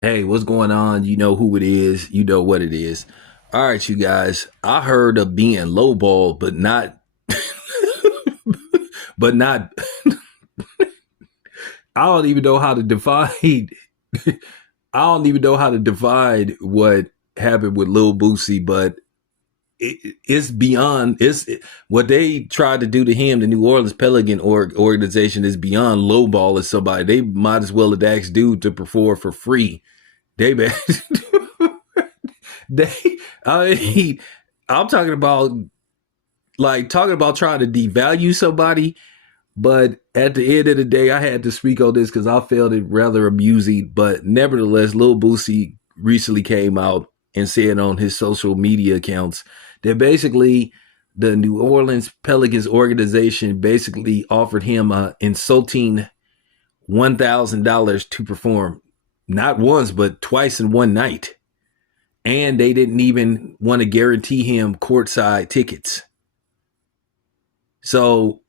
Hey, what's going on? You know who it is. You know what it is. All right, you guys. I heard of being lowball, but not, but not. I don't even know how to divide. I don't even know how to divide what happened with Lil Boosie, but it's beyond. What they tried to do to him. The New Orleans Pelican organization is beyond lowball as somebody. They might as well have asked dude to perform for free. They they I mean, I'm talking about trying to devalue somebody, but at the end of the day, I had to speak on this because I found it rather amusing. But nevertheless, Lil Boosie recently came out and said on his social media accounts that basically the New Orleans Pelicans organization basically offered him a insulting $1,000 to perform, not once but twice in one night, and they didn't even want to guarantee him courtside tickets. So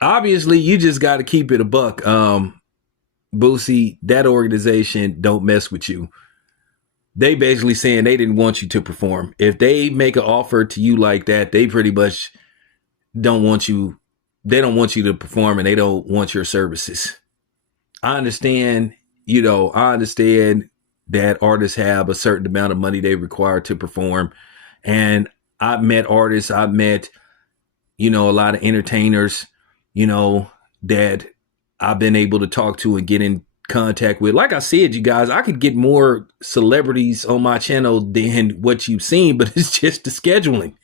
obviously, you just got to keep it a buck. Boosie, that organization don't mess with you. They basically saying they didn't want you to perform. If they make an offer to you like that, they pretty much don't want you. They don't want you to perform, and they don't want your services. I understand. I understand that artists have a certain amount of money they require to perform. And I've met artists, I've met, a lot of entertainers, that I've been able to talk to and get in contact with. Like I said, you guys, I could get more celebrities on my channel than what you've seen, but it's just the scheduling.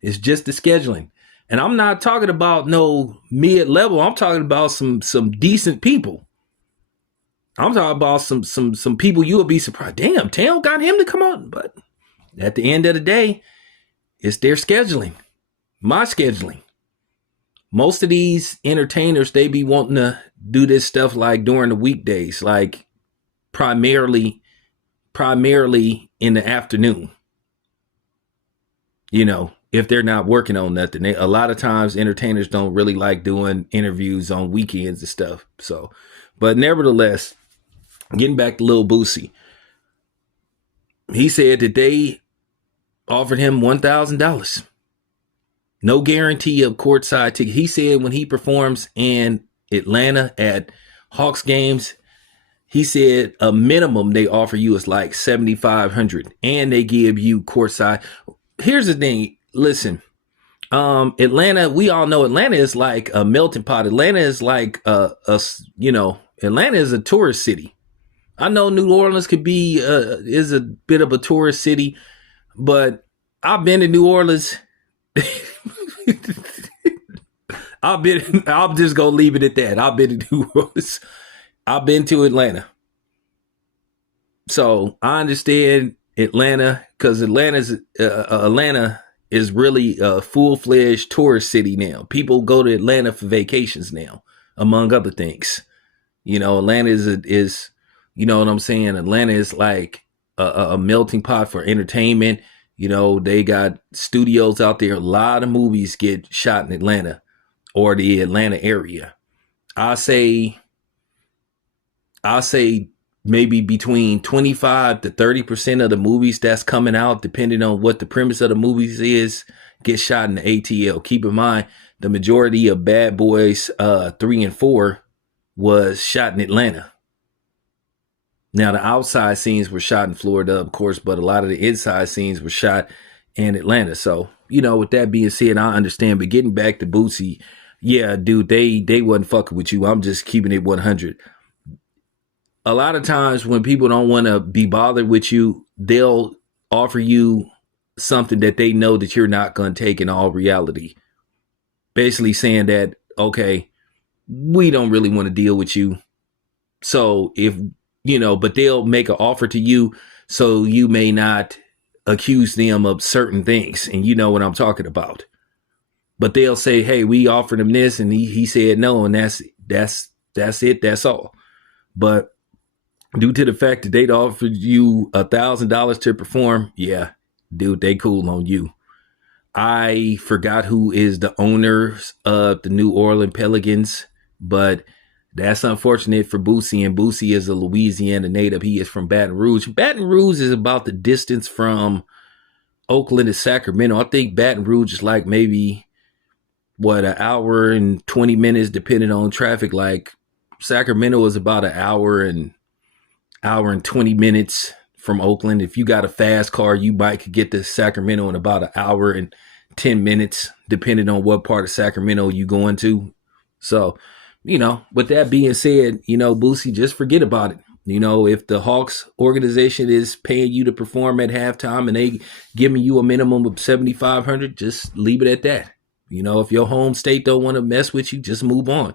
It's just the scheduling. And I'm not talking about no mid level. I'm talking about some decent people. I'm talking about some people you would be surprised. Damn, Tam got him to come on. But at the end of the day, it's their scheduling. My scheduling. Most of these entertainers, they be wanting to do this stuff like during the weekdays, like primarily in the afternoon. If they're not working on nothing. A lot of times entertainers don't really like doing interviews on weekends and stuff. So, but nevertheless, getting back to Lil Boosie, he said that they offered him $1,000. No guarantee of courtside ticket. He said when he performs in Atlanta at Hawks games, he said a minimum they offer you is like 7,500, and they give you courtside. Here's the thing. Listen, Atlanta. We all know Atlanta is like a melting pot. Atlanta is like Atlanta is a tourist city. I know New Orleans could be is a bit of a tourist city, but I've been to New Orleans. I'm just gonna leave it at that. I've been to New Orleans. I've been to Atlanta. So I understand Atlanta because Atlanta is really a full-fledged tourist city now. People go to Atlanta for vacations now, among other things. Atlanta is you know what I'm saying? Atlanta is like a melting pot for entertainment. They got studios out there. A lot of movies get shot in Atlanta or the Atlanta area. I say maybe between 25 to 30% of the movies that's coming out, depending on what the premise of the movies is, get shot in the ATL. Keep in mind, the majority of Bad Boys 3 and 4 was shot in Atlanta. Now, the outside scenes were shot in Florida, of course, but a lot of the inside scenes were shot in Atlanta. So, with that being said, I understand. But getting back to Boosie, yeah, dude, they wasn't fucking with you. I'm just keeping it 100. A lot of times when people don't want to be bothered with you, they'll offer you something that they know that you're not going to take in all reality. Basically saying that, okay, we don't really want to deal with you. So but they'll make an offer to you so you may not accuse them of certain things. And you know what I'm talking about. But they'll say, hey, we offered him this and he said no, and that's it, that's all. But due to the fact that they'd offered you $1,000 to perform, yeah, dude, they cool on you. I forgot who is the owners of the New Orleans Pelicans, but That's unfortunate for Boosie, and Boosie is a Louisiana native. He is from Baton Rouge. Baton Rouge is about the distance from Oakland to Sacramento. I think Baton Rouge is like maybe an hour and 20 minutes depending on traffic. Like Sacramento is about an hour and 20 minutes from Oakland. If you got a fast car, you might could get to Sacramento in about an hour and 10 minutes, depending on what part of Sacramento you going to. So, with that being said, Boosie, just forget about it. If the Hawks organization is paying you to perform at halftime and they giving you a minimum of 7,500, just leave it at that. If your home state don't want to mess with you, just move on.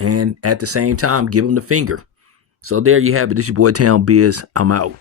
And at the same time, give them the finger. So there you have it. This is your boy Town Biz. I'm out.